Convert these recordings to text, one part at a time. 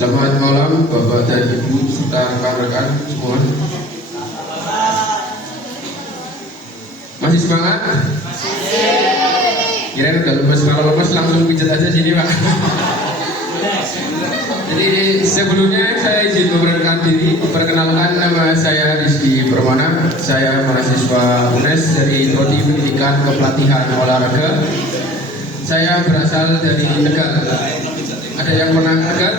Selamat malam Bapak dan Ibu serta rekan-rekan semua. Masih semangat? Kirain udah lemes, kalau lemes langsung pijat aja sini Pak. Jadi sebelumnya saya izin memperkenalkan diri. Perkenalkan, nama saya Rizky Permana. Saya mahasiswa UNES dari Prodi Pendidikan Kepelatihan Olahraga. Saya berasal dari Tegal. Ada yang pernah Tegal?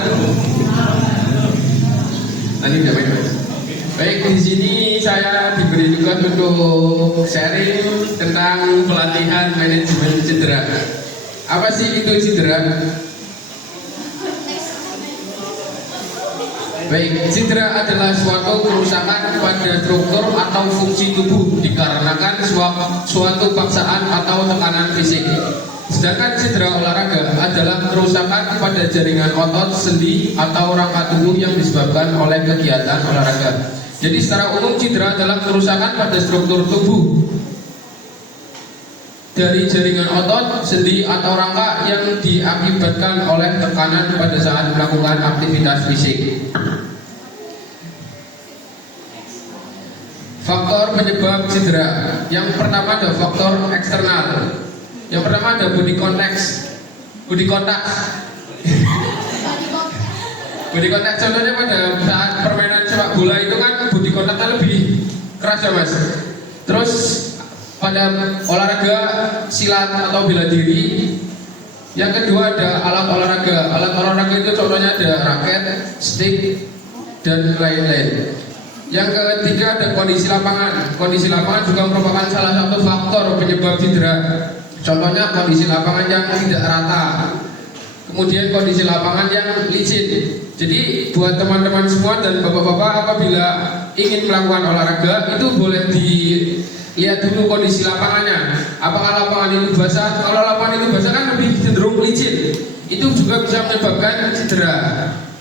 Nanti udah main. Baik, di sini saya diberi tugas untuk sharing tentang pelatihan manajemen cedera. Apa sih itu cedera? Baik, cedera adalah suatu kerusakan pada struktur atau fungsi tubuh dikarenakan suatu paksaan atau tekanan fisik. Sedangkan cedera olahraga adalah kerusakan pada jaringan otot, sendi, atau rangka tubuh yang disebabkan oleh kegiatan olahraga. Jadi secara umum cedera adalah kerusakan pada struktur tubuh dari jaringan otot, sendi, atau rangka yang diakibatkan oleh tekanan pada saat melakukan aktivitas fisik. Faktor penyebab cedera. Yang pertama ada faktor eksternal. Yang pertama ada body contact. Body contact. Body contact contohnya pada saat permainan sepak bola itu kan body contactnya lebih keras ya Mas. Terus pada olahraga silat atau bela diri. Yang kedua ada alat olahraga. Alat olahraga itu contohnya ada raket, stick, dan lain-lain. Yang ketiga ada kondisi lapangan. Kondisi lapangan juga merupakan salah satu faktor penyebab cedera. Contohnya kondisi lapangan yang tidak rata, kemudian kondisi lapangan yang licin. Jadi buat teman-teman semua dan bapak-bapak, apabila ingin melakukan olahraga itu boleh dilihat dulu kondisi lapangannya. Apakah lapangan itu basah? Kalau lapangan itu basah kan lebih cenderung licin. Itu juga bisa menyebabkan cedera.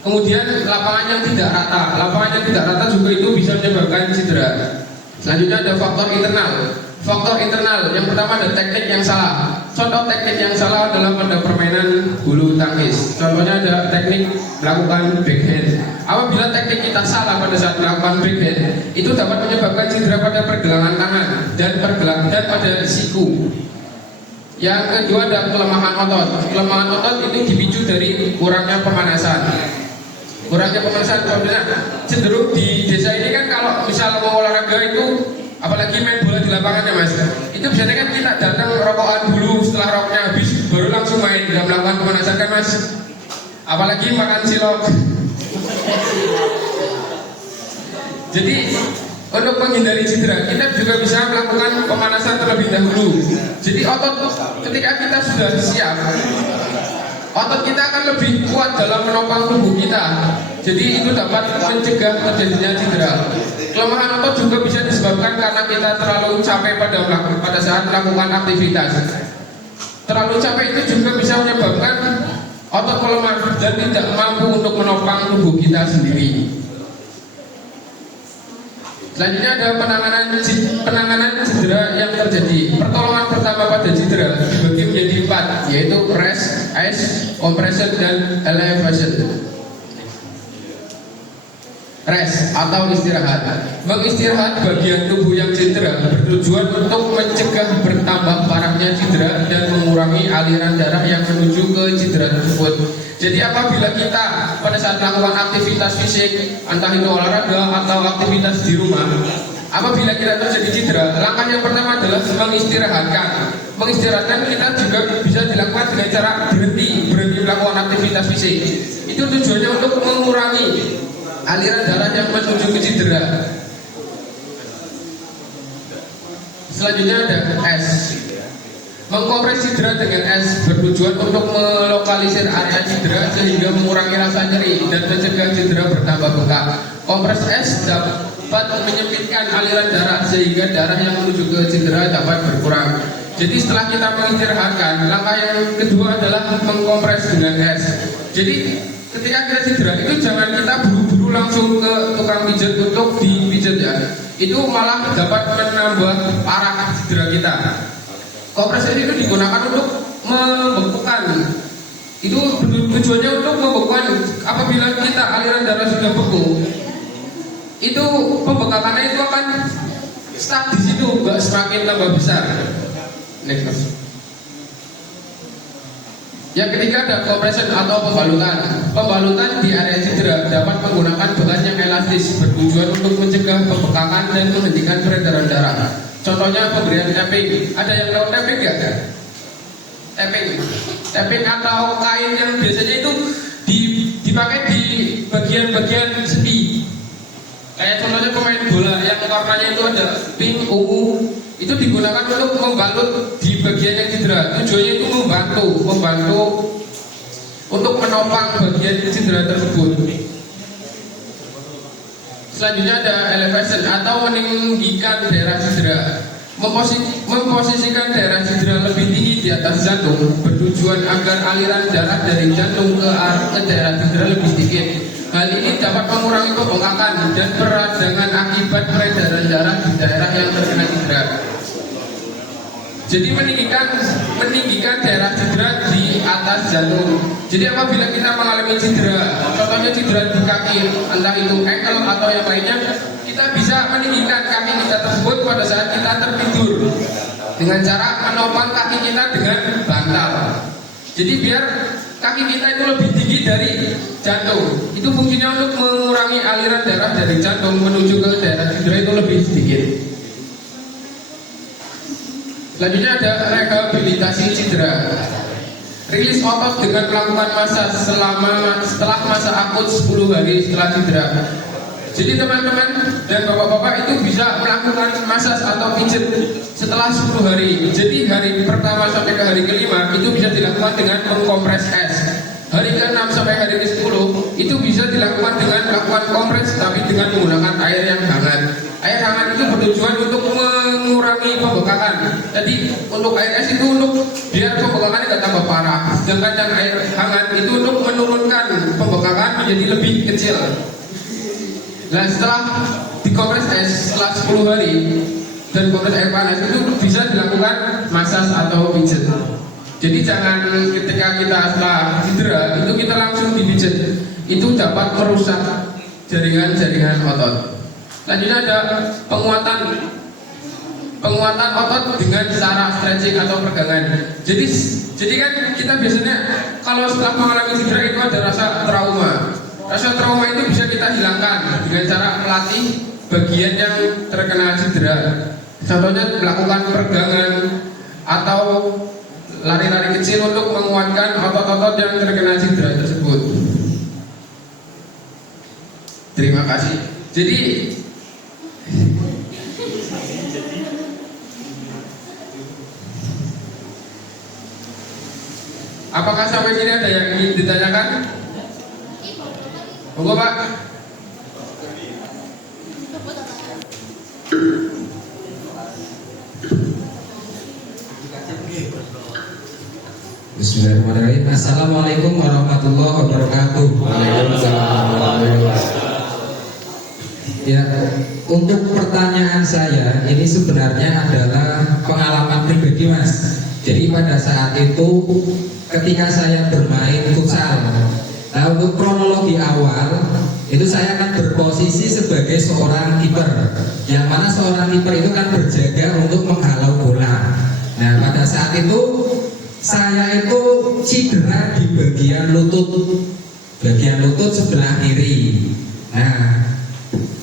Kemudian lapangan yang tidak rata. Lapangan yang tidak rata juga itu bisa menyebabkan cedera. Selanjutnya ada faktor internal. Faktor internal, yang pertama ada teknik yang salah. Contoh teknik yang salah adalah pada permainan bulu tangkis. Contohnya ada teknik melakukan backhand. Apabila teknik kita salah pada saat melakukan backhand, itu dapat menyebabkan cedera pada pergelangan tangan dan pada siku. Yang kedua ada kelemahan otot. Kelemahan otot itu dipicu dari kurangnya pemanasan. Kurangnya pemanasan, contohnya cenderung di desa ini kan kalau misal mau olahraga itu, apalagi main bola di lapangan ya Mas, itu biasanya kan kita datang rokokan dulu, setelah rokoknya habis baru langsung main, tidak melakukan pemanasan kan Mas. Apalagi makan cilok. Jadi untuk menghindari cedera, kita juga bisa melakukan pemanasan terlebih dahulu. Jadi otot ketika kita sudah siap, otot kita akan lebih kuat dalam menopang tubuh kita. Jadi itu dapat mencegah terjadinya cedera. Kelemahan otot juga bisa disebabkan karena kita terlalu capek pada saat melakukan aktivitas. Terlalu capek itu juga bisa menyebabkan otot melemah dan tidak mampu untuk menopang tubuh kita sendiri. Selanjutnya ada penanganan cedera yang terjadi. Pertolongan pertama pada cedera dibagi menjadi 4, yaitu rest, ice, compression, dan elevation. Rest atau istirahat. Mengistirahat bagian tubuh yang cedera bertujuan untuk mencegah bertambah parahnya cedera dan mengurangi aliran darah yang menuju ke cedera tersebut. Jadi apabila kita pada saat melakukan aktivitas fisik, entah itu olahraga atau aktivitas di rumah, apabila kita terjadi cedera, langkah yang pertama adalah mengistirahatkan. Mengistirahatkan kita juga bisa dilakukan dengan cara berhenti melakukan aktivitas fisik. Itu tujuannya untuk mengurangi aliran darah yang menuju ke cedera. Selanjutnya ada S. Mengkompres cedera dengan es bertujuan untuk melokalisir area cedera sehingga mengurangi rasa nyeri dan mencegah cedera bertambah bengkak. Kompres es dapat menyempitkan aliran darah sehingga darah yang menuju ke cedera dapat berkurang. Jadi setelah kita mengistirahatkan, langkah yang kedua adalah mengkompres dengan es. Jadi ketika kita cedera itu jangan kita buru-buru langsung ke tukang pijat untuk dipijat ya. Itu malah dapat menambah parah cedera kita. Kompres itu digunakan untuk membekukan Itu tujuannya untuk membekukan. Apabila kita aliran darah sudah beku, itu pembekakannya itu akan stuck di situ, nggak semakin tambah besar. Next. Yang ketiga ada compression atau pembalutan. Pembalutan di area cedera dapat menggunakan bahan yang elastis bertujuan untuk mencegah pembekakan dan menghentikan peredaran darah. Contohnya pemberian tapping. Ada yang tahu tapping nggak? Tapping atau kain yang biasanya itu dipakai di bagian-bagian sendi. Kayak contohnya pemain bola yang warnanya itu ada pink, ungu, itu digunakan untuk membalut di bagian yang cedera. Tujuannya itu membantu untuk menopang bagian cedera tersebut. Selanjutnya ada elevation atau meninggikan daerah cedera. Memposisikan daerah cedera lebih tinggi di atas jantung bertujuan agar aliran darah dari jantung ke daerah cedera lebih sedikit. Hal ini dapat mengurangi pembengkakan dan peradangan akibat peredaran darah di daerah yang terkena cedera. Jadi meninggikan daerah cedera di atas jantung. Jadi apabila kita mengalami cedera, contohnya cedera di kaki, entah itu ankle atau yang lainnya, kita bisa meninggikan kaki kita tersebut pada saat kita tertidur dengan cara menopang kaki kita dengan bantal. Jadi biar kaki kita itu lebih tinggi dari jantung. Itu fungsinya untuk mengurangi aliran darah dari jantung menuju ke daerah cedera itu lebih sedikit. Selanjutnya ada rehabilitasi cedera. Rilis otot dengan melakukan massage setelah masa akut 10 hari setelah cedera. Jadi teman-teman dan bapak-bapak itu bisa melakukan massage atau pijat setelah 10 hari. Jadi hari pertama sampai ke hari kelima itu bisa dilakukan dengan mengkompres es. Hari ke-6 sampai hari ke-10 itu bisa dilakukan dengan melakukan kompres tapi dengan menggunakan air yang hangat. Air hangat itu bertujuan untuk mengurangi pembekakan. Jadi untuk air es itu untuk biar pembekakannya tidak tambah parah. Sedangkan yang air hangat itu untuk menurunkan pembekakan menjadi lebih kecil. Nah setelah dikompres es setelah 10 hari dan kompres air panas itu bisa dilakukan massage atau pijat. Jadi jangan ketika kita setelah cedera itu kita langsung dipijat. Itu dapat merusak jaringan-jaringan otot. Selanjutnya ada penguatan otot dengan cara stretching atau peregangan. Jadi kan kita biasanya kalau setelah mengalami cedera itu ada rasa trauma. Rasa trauma itu bisa kita hilangkan dengan cara melatih bagian yang terkena cedera. Contohnya melakukan peregangan atau lari-lari kecil untuk menguatkan otot-otot yang terkena cedera tersebut. Terima kasih. Jadi apakah sampai sini ada yang ingin ditanyakan? Monggo Pak. Bismillahirrahmanirrahim. Assalamualaikum warahmatullahi wabarakatuh. Ya, untuk pertanyaan saya ini sebenarnya adalah pengalaman pribadi Mas. Jadi pada saat itu ketika saya bermain futsal, nah untuk kronologi awal itu saya akan berposisi sebagai seorang kiper, yang mana seorang kiper itu kan berjaga untuk menghalau bola. Nah pada saat itu saya itu cedera di bagian lutut sebelah kiri. Nah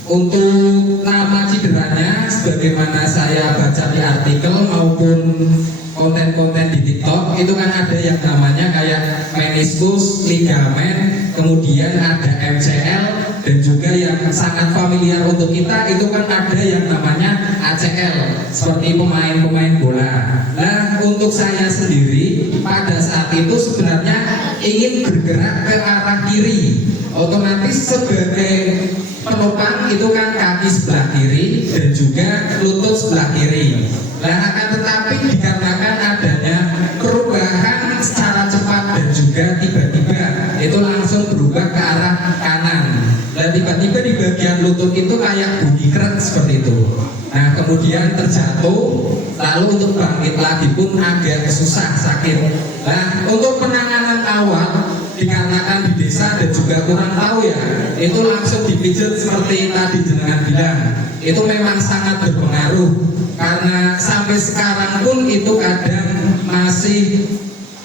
untuk nama cederanya sebagaimana saya baca di artikel maupun konten-konten di TikTok itu kan ada yang namanya kayak meniskus, ligamen, kemudian ada MCL, dan juga yang sangat familiar untuk kita itu kan ada yang namanya ACL seperti pemain-pemain bola. Nah untuk saya sendiri pada saat itu sebenarnya ingin bergerak ke arah kiri, otomatis sebagai penopang itu kan kaki sebelah kiri dan juga lutut sebelah kiri. Nah akan tetapi dikarenakan adanya perubahan secara cepat dan juga tiba-tiba itu langsung berubah ke arah kanan. Dan tiba-tiba di bagian lutut itu kayak bunyi keren seperti itu. Nah kemudian terjatuh lalu untuk bangkit lagi pun agak susah, sakit. Nah, untuk penanganan awal dikarenakan di desa dan juga kurang tahu ya, itu langsung dipijat seperti tadi jenengan bilang, itu memang sangat berpengaruh karena sampai sekarang pun itu kadang masih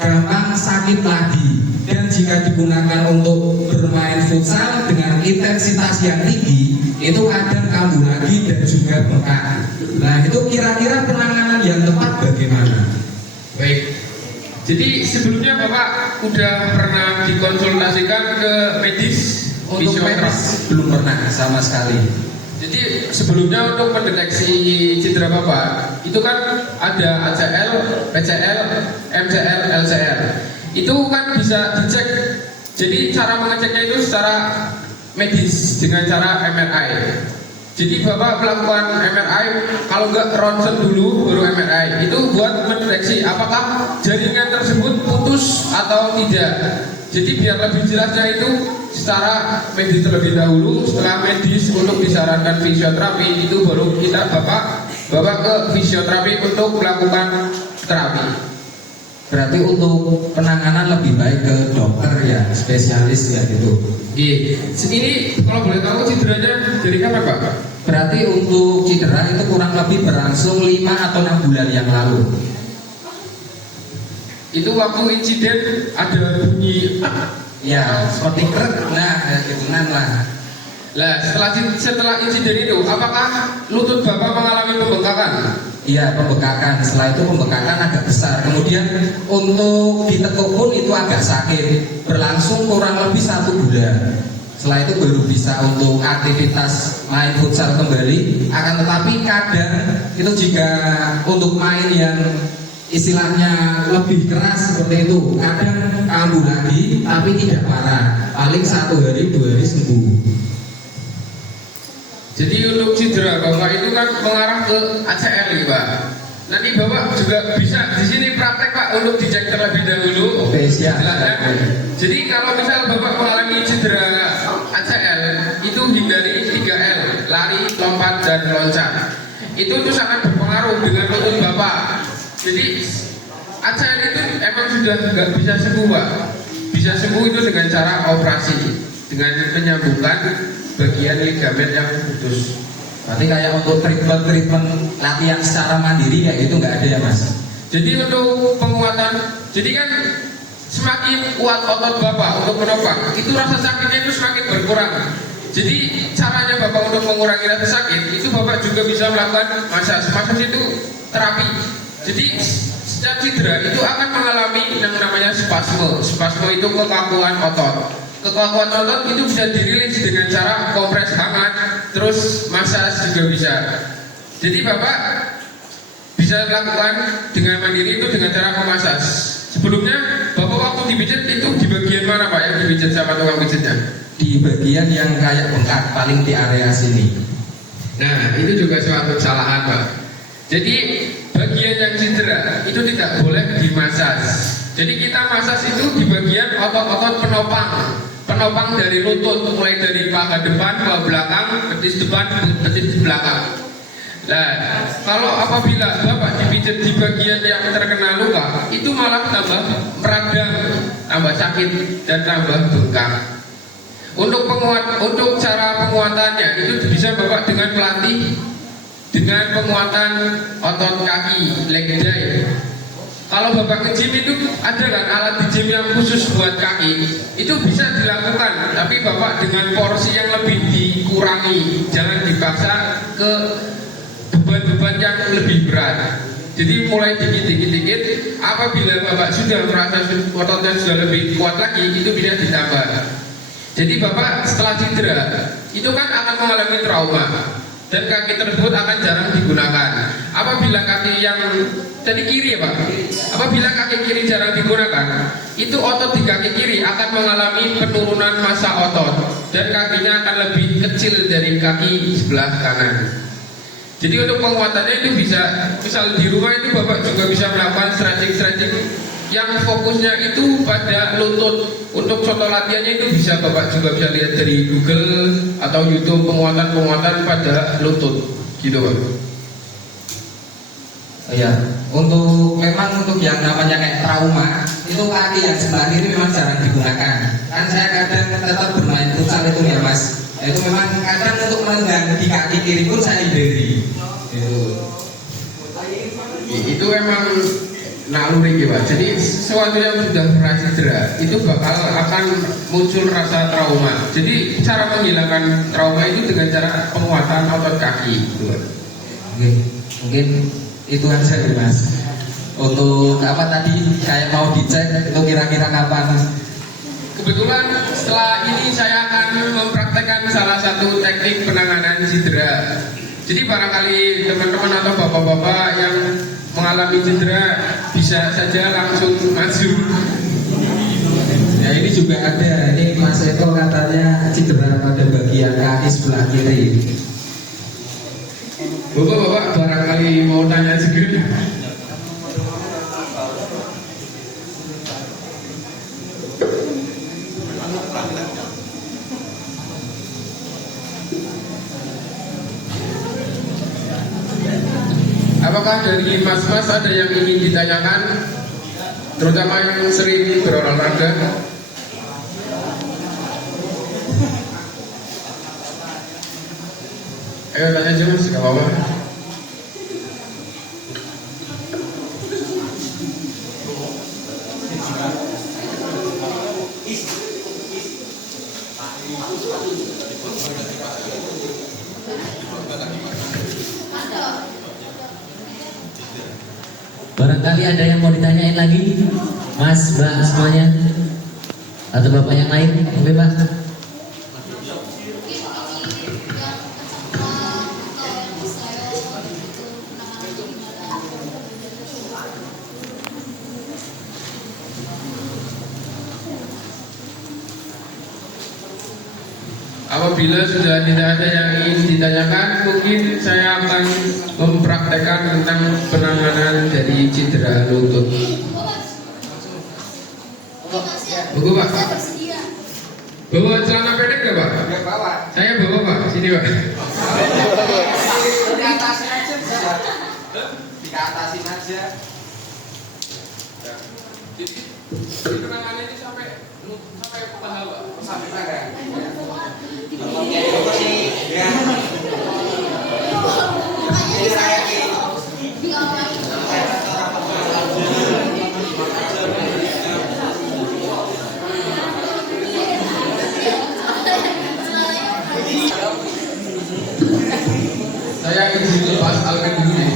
gampang sakit lagi. Dan jika digunakan untuk bermain futsal dengan intensitas yang tinggi, itu kadang kambuh lagi dan juga bengkak. Nah, itu kira-kira penanganan yang tepat bagaimana? Baik. Jadi sebelumnya Bapak udah pernah dikonsultasikan ke medis? Untuk medis belum pernah sama sekali. Jadi sebelumnya untuk mendeteksi cedera Bapak, itu kan ada ACL, PCL, MCL, LCL. Itu kan bisa dicek. Jadi cara mengeceknya itu secara medis dengan cara MRI. Jadi Bapak melakukan MRI, kalau enggak ronsen dulu baru MRI. Itu buat mendeteksi apakah jaringan tersebut putus atau tidak. Jadi biar lebih jelasnya itu secara medis terlebih dahulu. Setelah medis untuk disarankan fisioterapi, itu baru kita Bapak ke fisioterapi untuk melakukan terapi. Berarti untuk penanganan lebih baik ke dokter ya, spesialis ya gitu. Iya. Ini kalau boleh tahu cederanya dari kapan Pak? Berarti untuk cedera itu kurang lebih berlangsung 5 atau 6 bulan yang lalu. Itu waktu insiden ada bunyi Ya, seperti krek, nah gitunan lah. Lah setelah insiden itu, apakah lutut Bapak mengalami pembengkakan? Iya, pembengkakan. Setelah itu pembengkakan agak besar. Kemudian untuk ditekuk pun itu agak sakit. Berlangsung kurang lebih 1 bulan. Setelah itu baru bisa untuk aktivitas main futsal kembali. Akan tetapi kadang itu jika untuk main yang istilahnya lebih keras seperti itu, kadang kambuh lagi tapi tidak parah. Paling 1 hari 2 hari sembuh. Jadi untuk cedera Bapak itu kan mengarah ke ACL nih Pak. Nanti Bapak juga bisa di sini praktek Pak untuk dicek terlebih dahulu. Oke, siap. Silakan. Jadi kalau misal Bapak mengalami cedera ACL, itu hindari 3L, lari, lompat, dan loncat. Itu sangat berpengaruh dengan lutut Bapak. Jadi ACL itu emang sudah nggak bisa sembuh Pak. Bisa sembuh itu dengan cara operasi, dengan menyambungkan bagian ligamen yang putus. Berarti kayak untuk treatment latihan secara mandiri ya itu nggak ada ya Mas? Jadi untuk penguatan, jadi kan semakin kuat otot Bapak untuk menopang, itu rasa sakitnya itu semakin berkurang. Jadi caranya Bapak untuk mengurangi rasa sakit, itu Bapak juga bisa melakukan massage. Massage itu terapi. Jadi setiap cedera itu akan mengalami yang namanya spasme. Spasme itu kekakuan otot. Kekakuan otot itu bisa dirilis dengan cara kompres hangat, terus massage juga bisa. Jadi Bapak bisa lakukan dengan mandiri itu dengan cara memassage. Sebelumnya Bapak waktu dipijat itu di bagian mana Pak yang dipijat sama tukang pijatnya? Di bagian yang kayak bengkak, paling di area sini. Nah itu juga suatu kesalahan Pak. Jadi bagian yang cedera itu tidak boleh dimassage. Jadi kita massage itu di bagian otot-otot penopang dari lutut, mulai dari paha depan ke belakang, betis depan, betis di belakang. Nah, kalau apabila Bapak dipijat di bagian yang terkena luka, itu malah tambah meradang, tambah sakit dan tambah bengkak. Untuk cara penguatannya itu bisa Bapak dengan pelatih, dengan penguatan otot kaki, leg day. Kalau Bapak ke gym itu ada kan alat di gym yang khusus buat kaki, itu bisa dilakukan, tapi Bapak dengan porsi yang lebih dikurangi, jangan dipaksa ke beban-beban yang lebih berat. Jadi mulai dikit-dikit, apabila Bapak sudah merasa ototnya sudah lebih kuat lagi, itu bisa ditambah. Jadi Bapak setelah cedera, itu kan akan mengalami trauma, dan kaki tersebut akan jarang digunakan. Apabila kaki yang dari kiri ya Pak, apabila kaki kiri jarang digunakan, itu otot di kaki kiri akan mengalami penurunan massa otot, dan kakinya akan lebih kecil dari kaki sebelah kanan. Jadi untuk penguatannya itu bisa, misal di rumah itu Bapak juga bisa melakukan stretching yang fokusnya itu pada lutut. Untuk contoh latihannya itu bisa Bapak juga bisa lihat dari Google atau YouTube penguatan pada lutut gitu Pak. Ya, untuk yang namanya kayak trauma itu kaki yang sebelah kiri memang jarang digunakan. Kan saya kadang tetap bermain futsal itu ya Mas. Itu memang kadang untuk menendang di kaki kiri pun saya hindari. Itu memang naluri ya Pak. Jadi sesuatu yang sudah pernah cedera itu bakal akan muncul rasa trauma. Jadi cara menghilangkan trauma itu dengan cara penguatan otot kaki. Gitu. Oke, mungkin itu aja ya Mas. Untuk apa tadi saya mau dicek itu kira-kira kapan? Kebetulan setelah ini saya akan mempraktekkan salah satu teknik penanganan cedera. Jadi barangkali teman-teman atau bapak-bapak yang mengalami cedera bisa saja langsung maju. Ya ini juga ada, ini Mas Eko katanya cedera pada bagian kaki sebelah kiri. Bapak-bapak barangkali mau tanya juga. Apakah dari mas-mas ada yang ingin ditanyakan, terutama yang sering berolahraga? Ayo tanya aja mas, gak apa-apa. Barangkali ada yang mau ditanyain lagi, Mas, Mbak semuanya, atau Bapak yang lain, mungkin Pak. Apabila sudah tidak ada yang ingin ditanyakan, mungkin saya akan mempraktekkan tentang penanganan dari cedera lutut. Buku Pak. Bawa celana pendek nggak Pak? Saya bawa Pak, sini Pak. Diatasin aja bisa. Diatasin aja. Jadi penanganan ini sampai paha Pak. Sampai mana? Saya izin lepas alkan dulu nih.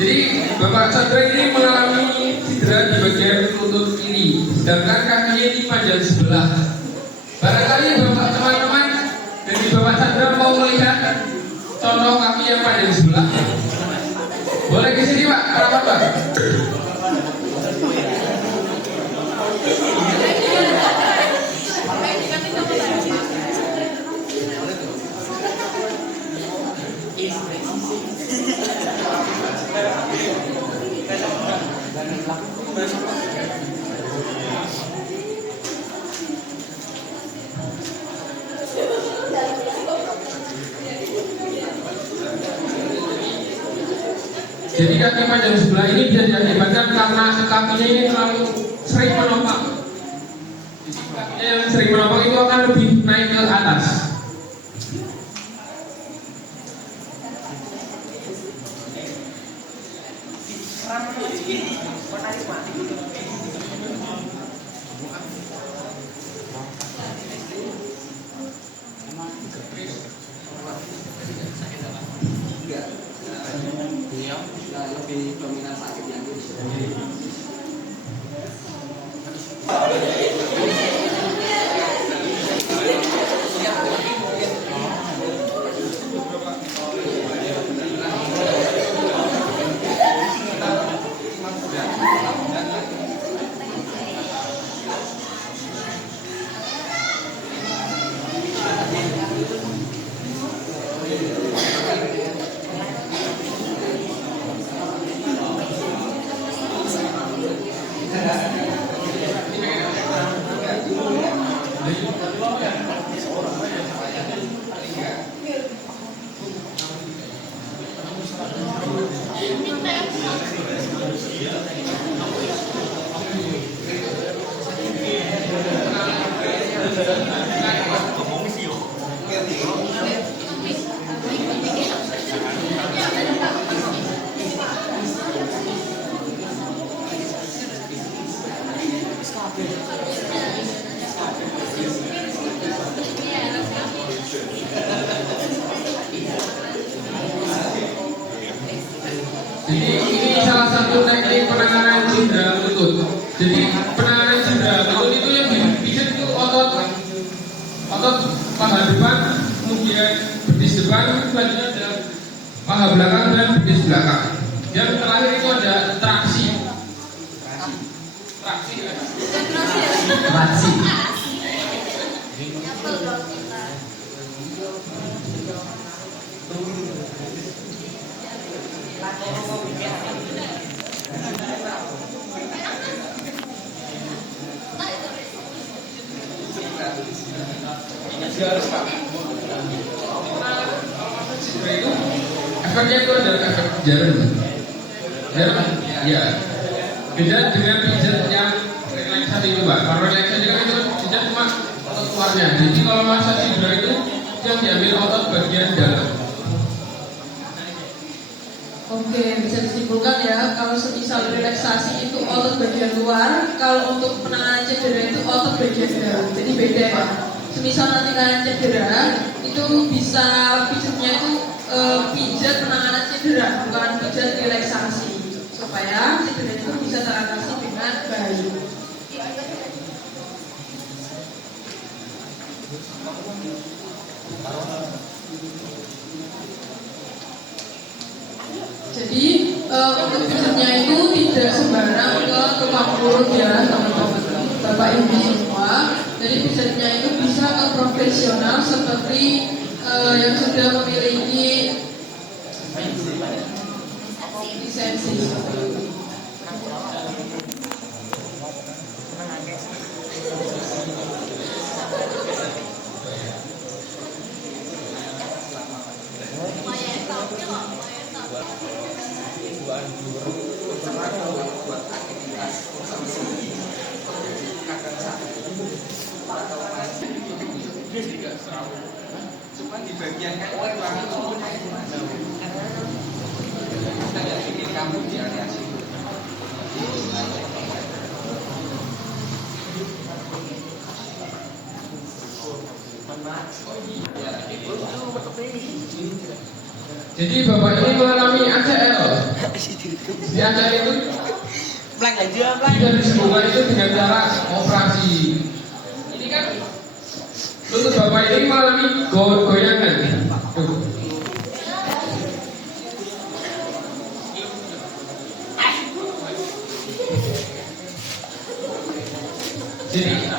Jadi Bapak Chandra ini mengalami cedera di bagian lutut kiri, sedangkan kakinya ini panjang sebelah. Barangkali Bapak teman-teman dari Bapak Chandra mau melihat contoh kaki yang panjang sebelah. Boleh ke sini Pak, rapat Pak. Jadi kaki panjang sebelah ini bisa diakibatkan karena kakinya ini terlalu sering menopang. Jadi kakinya yang sering menopang itu akan lebih naik ke atas. Lebih dominan Jadi ini salah satu teknik penanganan cedera lutut. Jadi penanganan cedera lutut itu yang dipijat itu otot paha depan, kemudian betis depan, selanjutnya ada paha belakang dan betis belakang. Yang terakhir itu ada traksi. Traksi kan? Traksi. Itu efeknya itu ada efek jarum. Ya. Beda dengan pijat yang relaksasi itu, Mbak. Kalau relaksasi kan itu pijat cuma otot luarnya. Jadi kalau massage cedera itu yang diambil otot bagian dalam. Oke, bisa disimpulkan ya, kalau semisal relaksasi itu otot bagian luar, kalau untuk penanganan cedera itu otot bagian dalam. Jadi beda ya. Semisal nanti kalian cedera, itu bisa pijatnya itu pijat penanganan cedera, bukan pijat relaksasi, supaya cedera itu bisa teratasi dengan baik. Jadi untuk pijatnya itu tidak sembarang ke tukang urut ya teman-teman, Bapak Ibu semua. Jadi pijatnya itu bisa ke profesional seperti yang sudah memiliki lisensi. Cuma di bagian kan kita nggak bikin kamu di area situ. Jadi Bapak ini mengalami ACL. Di ACL itu bisa disembuhkan itu dengan cara operasi. Ini kan lutut Bapak ini mengalami goyangan. Tuh. Jadi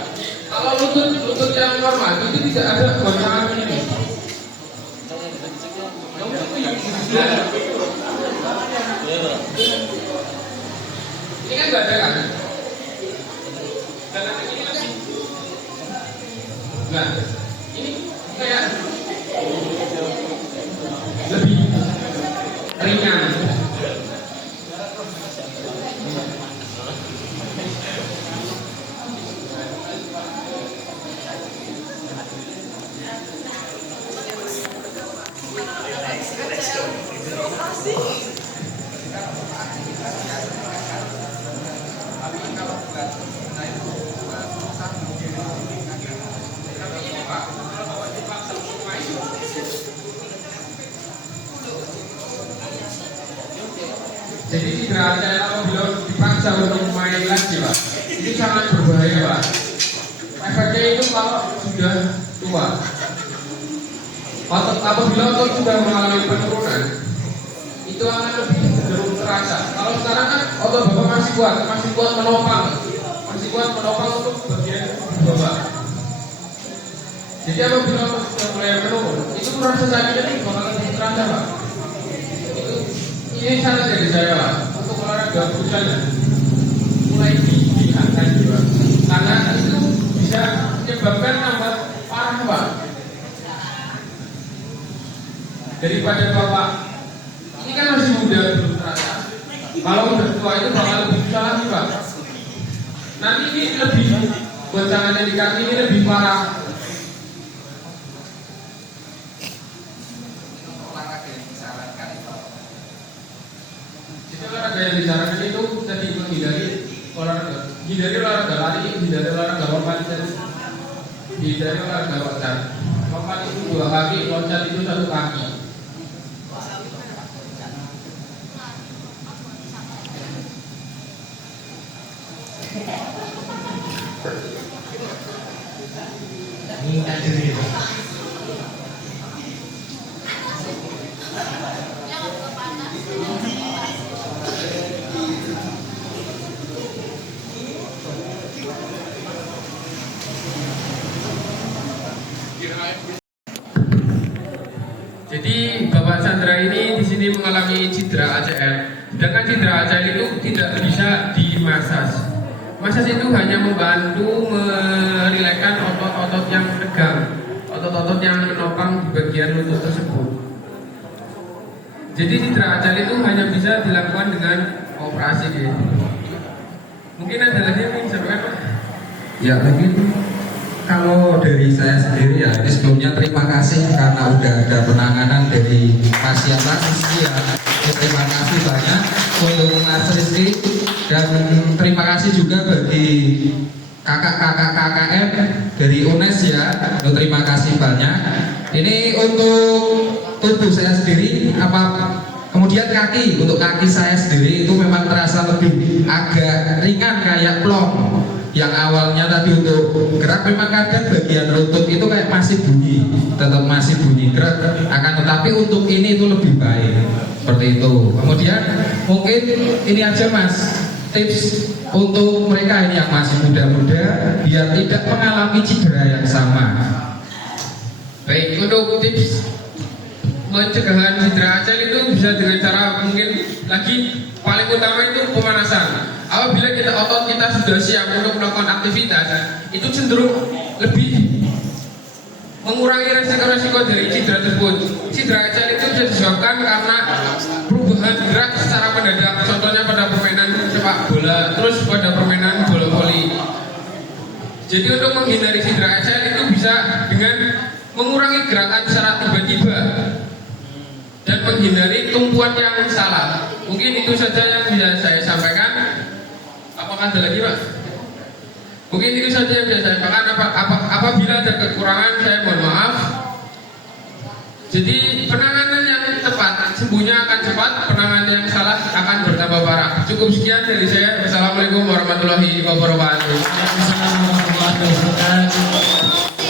kalau lutut yang normal itu tidak ada goncangan ini. Ini kan nggak ada kan? Dan nanti ini lagi. Nah, ini kayak lebih ringan. Jadi cedera ACL apabila dipaksa untuk main lagi, Pak, itu sangat berbahaya, Pak. Efeknya itu kalau sudah tua. Apabila otot sudah mengalami penurunan, itu akan lebih cenderung terasa. Kalau sekarang kan otot Bapak masih kuat menopang untuk bagian bawah. Jadi apabila otot sudah mulai menurun, itu rasa sakitnya itu bakal lebih terasa, Pak. Ini saran dari saya, Pak, untuk olahraga pukulan mulai diangkat juga, karena itu bisa menyebabkan daripada bapak ini kan masih muda belum terasa. Kalau udah tua itu bakal lebih susah lagi pak. Nanti ini lebih goncangannya di kaki ini lebih parah. Jadi olahraga yang disarankan itu tadi hindari olahraga lari, hindari olahraga lompat, hindari olahraga loncat. Lompat itu 2 kaki, loncat itu 1 kaki. Ini tak diri. Jadi Bapak Chandra ini di sini mengalami cedera ACL. Sedangkan cedera ACL itu tidak bisa dimasas. Masas itu hanya membantu merilekskan otot-otot yang tegang, otot-otot yang menopang di bagian lutut tersebut. Jadi cedera ACL itu hanya bisa dilakukan dengan operasi gitu. Mungkin ada lagi yang ingin disampaikan Pak? Ya mungkin kalau dari saya sendiri ya, ini sebelumnya terima kasih karena udah ada penanganan dari pasien Mas Rizky ya. Terima kasih banyak untuk Mas Rizky dan terima kasih juga bagi kakak-kakak KKM dari UNES ya. Terima kasih banyak. Ini untuk tubuh saya sendiri kemudian kaki, untuk kaki saya sendiri itu memang terasa lebih agak ringan kayak plong. Yang awalnya tadi untuk gerak memang kadang bagian lutut itu kayak masih bunyi, tetap masih bunyi gerak, akan tetapi untuk ini itu lebih baik seperti itu. Kemudian mungkin ini aja Mas, tips untuk mereka ini yang masih muda-muda biar tidak mengalami cedera yang sama. Baik, untuk tips pencegahan cedera ACL itu bisa dengan cara mungkin lagi paling utama itu pemanasan. Apabila otot kita sudah siap untuk melakukan aktivitas, itu cenderung lebih mengurangi resiko-resiko dari cedera tersebut. Cedera ACL itu bisa disebabkan karena perubahan gerak secara mendadak. Contohnya pada permainan sepak bola, terus pada permainan bola voli. Jadi untuk menghindari cedera ACL itu bisa dengan mengurangi gerakan secara tiba-tiba dan menghindari tumpuan yang salah. Mungkin itu saja yang bisa saya sampaikan. Apakah ada lagi Pak? Mungkin itu saja yang bisa saya sampaikan. Apabila ada kekurangan saya mohon maaf. Jadi penanganan yang tepat sembuhnya akan cepat, penanganan yang salah akan bertambah parah. Cukup sekian dari saya. Wassalamualaikum warahmatullahi wabarakatuh. Waalaikumsalam warahmatullahi wabarakatuh.